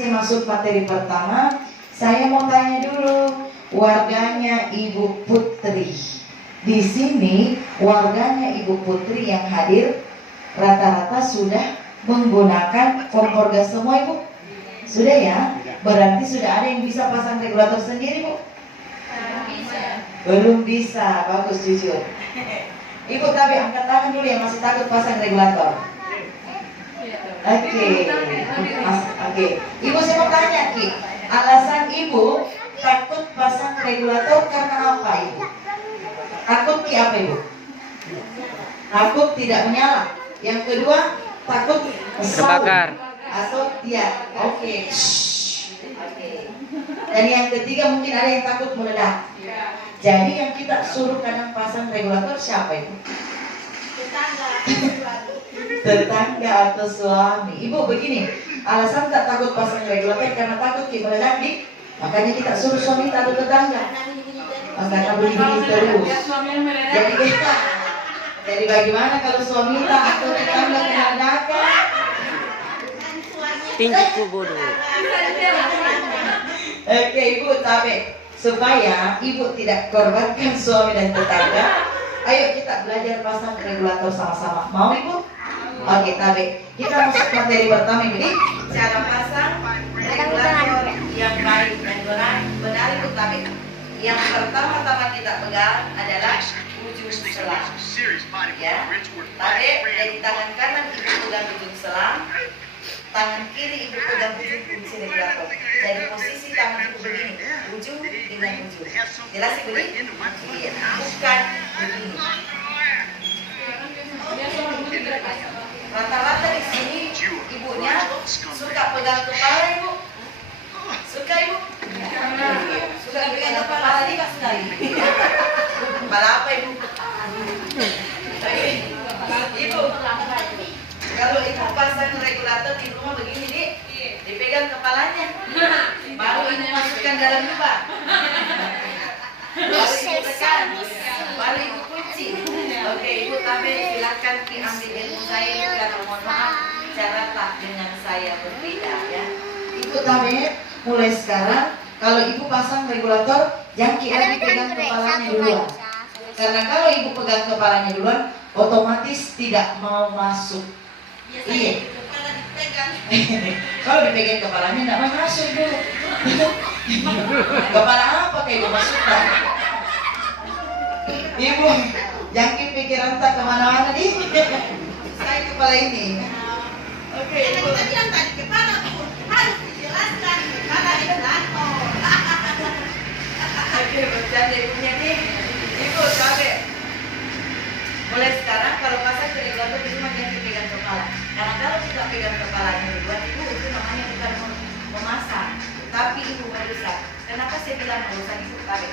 saya masuk materi pertama, saya mau tanya dulu warganya Ibu Putri. Di sini warganya Ibu Putri yang hadir rata-rata sudah menggunakan kompor gas semua, Ibu? Sudah ya? Berarti sudah ada yang bisa pasang regulator sendiri, Bu? Belum bisa, bagus jujur. Ibu tapi angkat tangan dulu yang masih takut pasang regulator. Oke. Ibu saya mau tanya, Ki, alasan Ibu takut pasang regulator karena apa, Ibu? Takut Ki apa, Ibu? Takut tidak menyala. Yang kedua, takut terbakar atau tidak. Oke. Dan yang ketiga mungkin ada yang takut meledak. Jadi yang kita suruh kadang pasang regulator siapa, Ibu? Tetangga atau suami. Ibu begini, alasan tak takut pasang regulator karena takut meledak, makanya kita suruh suami atau tetangga. Makanya bunyi terus. Jadi bagaimana kalau suami atau tetangga meledakan? tinggiku bodoh. Oke, Ibu tabe supaya Ibu tidak korbankan suami dan tetangga. Ayo kita belajar pasang regulator sama-sama. Mau, Ibu? Oke, tabe. Kita masuk materi pertama, Ibu. Cara pasang regulator yang baik dan benar, Ibu tabe. Yang pertama-tama kita pegang adalah ujung selang. Ya, tabe dari tangan kanan Ibu pegang ujung selang, tangan kiri Ibu pegang ujung kunci regulator. Jadi posisi tangan Ibu begini, ujung dengan ujung. Jelas Ibu? Iya, bukan begini. Rata-rata di sini ibunya suka pegang kepala, Ibu. Suka, Ibu? Suka pegang kepala tidak sekali. Kepala apa, Ibu? Ibu, kalau Ibu pasang regulator di rumah begini, Dik, dipegang kepalanya, baru Ibu masukkan dalam lubang, baru Ibu tekan, baru Ibu kunci. Oke, Ibu tabe silakan diambil ilmu saya Ibu, karena mohon maaf cara tak dengan saya berbeda ya. Ibu tabe mulai sekarang kalau Ibu pasang regulator jangan kira dipegang kepalanya duluan, karena kalau Ibu pegang kepalanya duluan otomatis tidak mau masuk. Iya. Kalau dipegang kepalanya tidak mau masuk, Bu. Kepala apa kayak Ibu masukkan? Ibu, jangan pikiran tak kemana-mana nih. Saya kepala ini. Oke, Ibu. Yang tadi kepala Bu harus dijelaskan kepala regulator. Oke, bercanda Ibunya nih. Ibu, cabe. Mulai sekarang kalau pasang regulator di rumah jangan dipegang kepala. Karena kalau kita pegang kepalanya duluan, Ibu itu namanya bukan memasak, tapi Ibu merusak. Kenapa saya bilang merusak, Ibu tabe?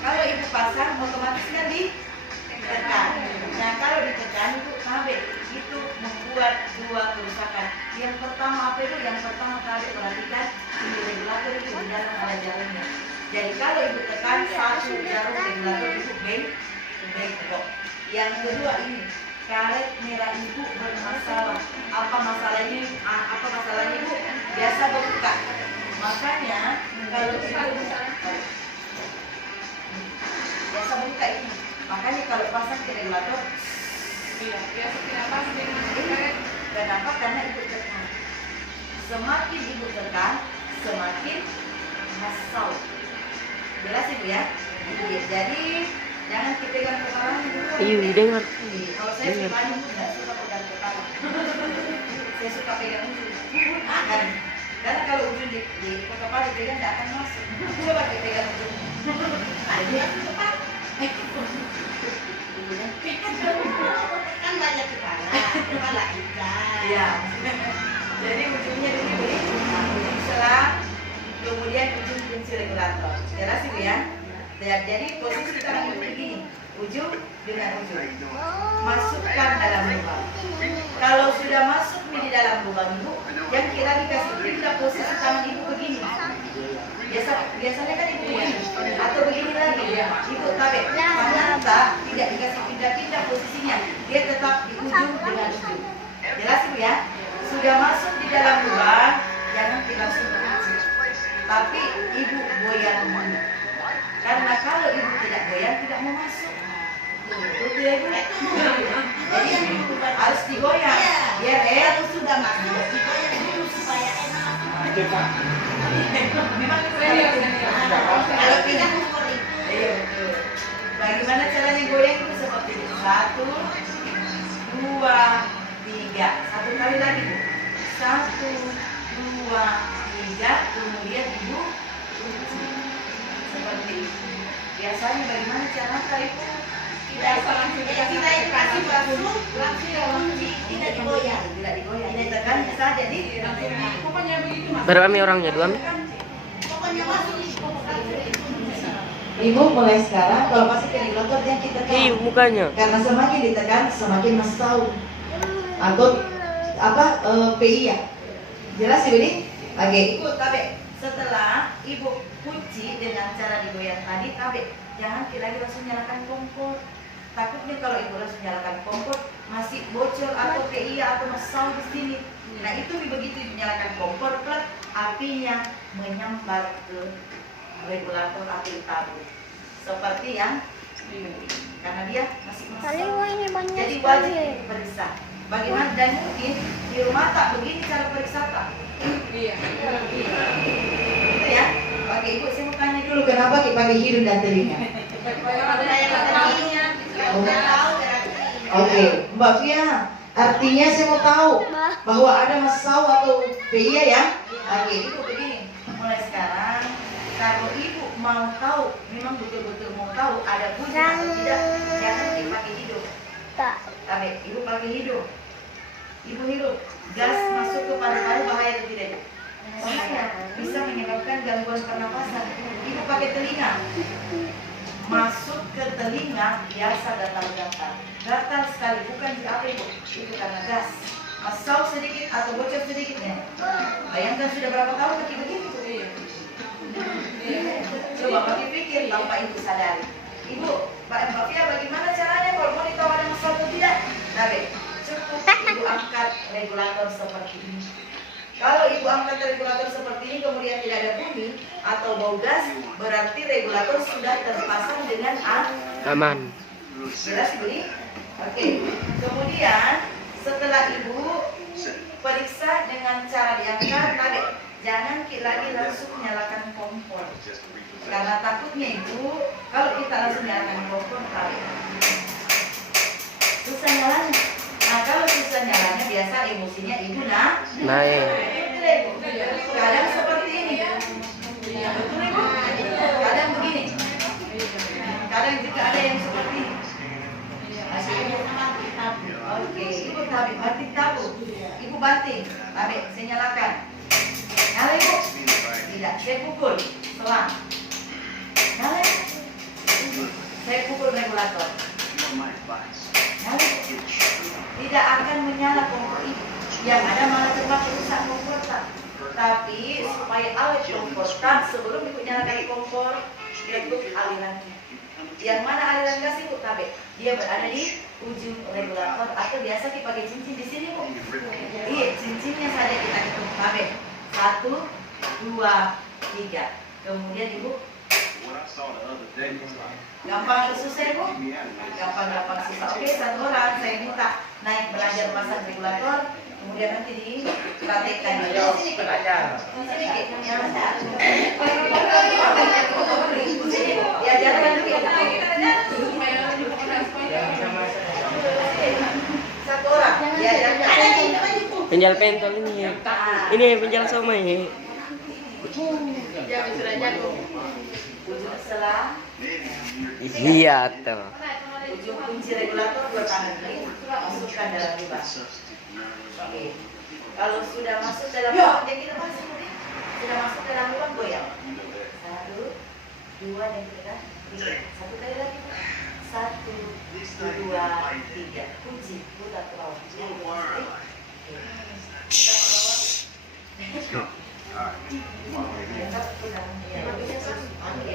Kalau Ibu pasang otomatis kan ditekan. Nah kalau ditekan Ibu tabe itu membuat dua kerusakan. Yang pertama apa itu? Yang pertama tabe perhatikan di regulator itu di dalam ada jarumnya. Jadi kalau Ibu tekan satu jarum regulator Ibu bengkok. Yang kedua ini karet merah Ibu bermasalah. Apa masalahnya? Apa masalahnya Ibu? Biasa berbuka. Makanya kalau Ibu biasa buka ini. Makanya kalau pasang ke regulator, biasa tidak pasti. Kenapa? Karena Ibu tekan. Semakin Ibu tekan, semakin masal. Jelas Ibu ya? Jadi jangan dipegang kepalanya dulu. Iya, dengar. Kalau saya pribadi tidak suka pegang kepala. Saya suka pegang ujung. Karena kalau ujung di kepala dipegang tidak akan masuk. Coba dipegang ujung. Ada cepat. Kan banyak kepala ikan. Iya. Jadi ujungnya dulu ujung selang, kemudian ujung kunci regulator. Jelas Ibu ya? Jadi posisi tangan Ibu begini, ujung dengan ujung. Masukkan dalam lubang. Kalau sudah masuk di dalam lubang Ibu, yang kira dikasih pindah posisi tangan Ibu begini. Biasanya kan Ibu begini, atau begini lagi. Ibu tabe, tangan tak tidak dikasih pindah-pindah posisinya, dia tetap di ujung dengan ujung. Jelas Ibu ya? Sudah masuk di dalam lubang, jangan mau masuk. Tuh dia ibu. Jadi harus digoyang. Biar Kalau sudah masuk, digoyang dulu supaya enak. memang Kalau tidak kumpulin. iya betul. Bagaimana caranya goyang itu seperti itu. 1, 2, 3. Satu kali lagi bu. 1, 2, 3. Kemudian ibu seperti itu. Biasanya bagaimana cara ibu? Kita itu kasih langsung kunci, tidak digoyang. Tidak digoyang. Ditekan saja di. Pokoknya begitu mas. Berapa mi orangnya? 2 mi? Pokoknya masuk. Ibu mulai sekarang kalau pasti regulator yang kita Ih, mukanya. karena semakin ditekan semakin masuk tahu atau apa PI ya jelas ibu ini. Oke ibu tabe setelah ibu kunci dengan cara digoyang tadi tabe jangan lagi langsung nyalakan kompor. Takutnya kalau ibu langsung nyalakan kompor masih bocor atau PI atau masau di sini. Nah itu begitu dinyalakan kompor plek apinya menyambar ke regulator api tabung seperti yang karena dia masih masuk. Jadi wajib diperiksa. Bagaimana dan mungkin di rumah tak begini cara periksa tak? Iya. Itu ya. Oke ibu saya mau tanya dulu kenapa pakai hidung dan telinga? Oke Mbak Fia, artinya saya mau tahu bahwa ada masau atau PIA ya. Oke ibu begini, mulai sekarang kalau ibu mau tahu, memang betul-betul mau tahu ada bunyi atau tidak, jangan dipakai hidung. Tapi ibu pakai hidung. Ibu hirup, gas masuk ke paru-paru bahaya atau tidak? Bahaya, bisa menyebabkan gangguan pernapasan. Ibu pakai telinga. Masuk ke telinga biasa gatal-gatal. Gatal sekali, bukan di apa ibu? Itu karena gas. Masuk sedikit atau bocor sedikitnya. Bayangkan sudah berapa tahun begini? Coba pakai pikir tanpa ibu sadari. Ibu, Mbak Fia bagaimana caranya kalau mau ditahu ada masalah atau tidak? Nabe, cukup ibu angkat regulator seperti ini. Kalau ibu angkat regulator seperti ini kemudian tidak ada bunyi atau bau gas, berarti regulator sudah terpasang dengan Aman. jelas ibu ini? Oke. Kemudian setelah ibu periksa dengan cara diangkat, Nabe, jangan lagi langsung nyalakan kompor. Karena takutnya ibu, kalau kita langsung nyalakan kompor, susah nyalanya. Nah kalau susah nyalanya biasa emosinya ibu Naik. betul ibu. Kadang seperti ini, betul ibu. Kadang begini. Kadang juga ada yang seperti ini. Oke, ibu tabi banting tabu. Ibu banting, tabi saya nyalakan. Nyala ibu. Tidak, saya pukul. Selang. Nyala ibu. Saya pukul regulator. Nyala ibu. Tidak akan menyala kompor ibu. Yang ada malah cepat rusak kompor tak. Tapi supaya awet kompor tak sebelum ibu nyalakan kompor, redup alirannya. Yang mana aliran gas ibu tabe? Dia berada di ujung regulator atau biasa dipakai cincin di sini bu. Iya, cincinnya saja kita hitung tabe. 1, 2, 3. Kemudian ibu gampang susah ibu? Gampang susah. Oke, satu orang saya minta naik belajar pasang regulator. Kemudian nanti dipraktekkan di sini belajar. Sini sini diajarkan satu orang diajarkan. Penjal pentol ini. Ini penjal somai. Ujung selang Iya tuh. ujung kunci regulator 2 tangan ini masukkan dalam lubang. Oke. Kalau sudah masuk dalam lubang, jadi kita masuk sudah masuk dalam lubang goyang. 1, 2 dan 3. Satu kali lagi. 1, 2, 3. Kunci putar ke bawah. Putar ke bawah. Kita putar. Oke.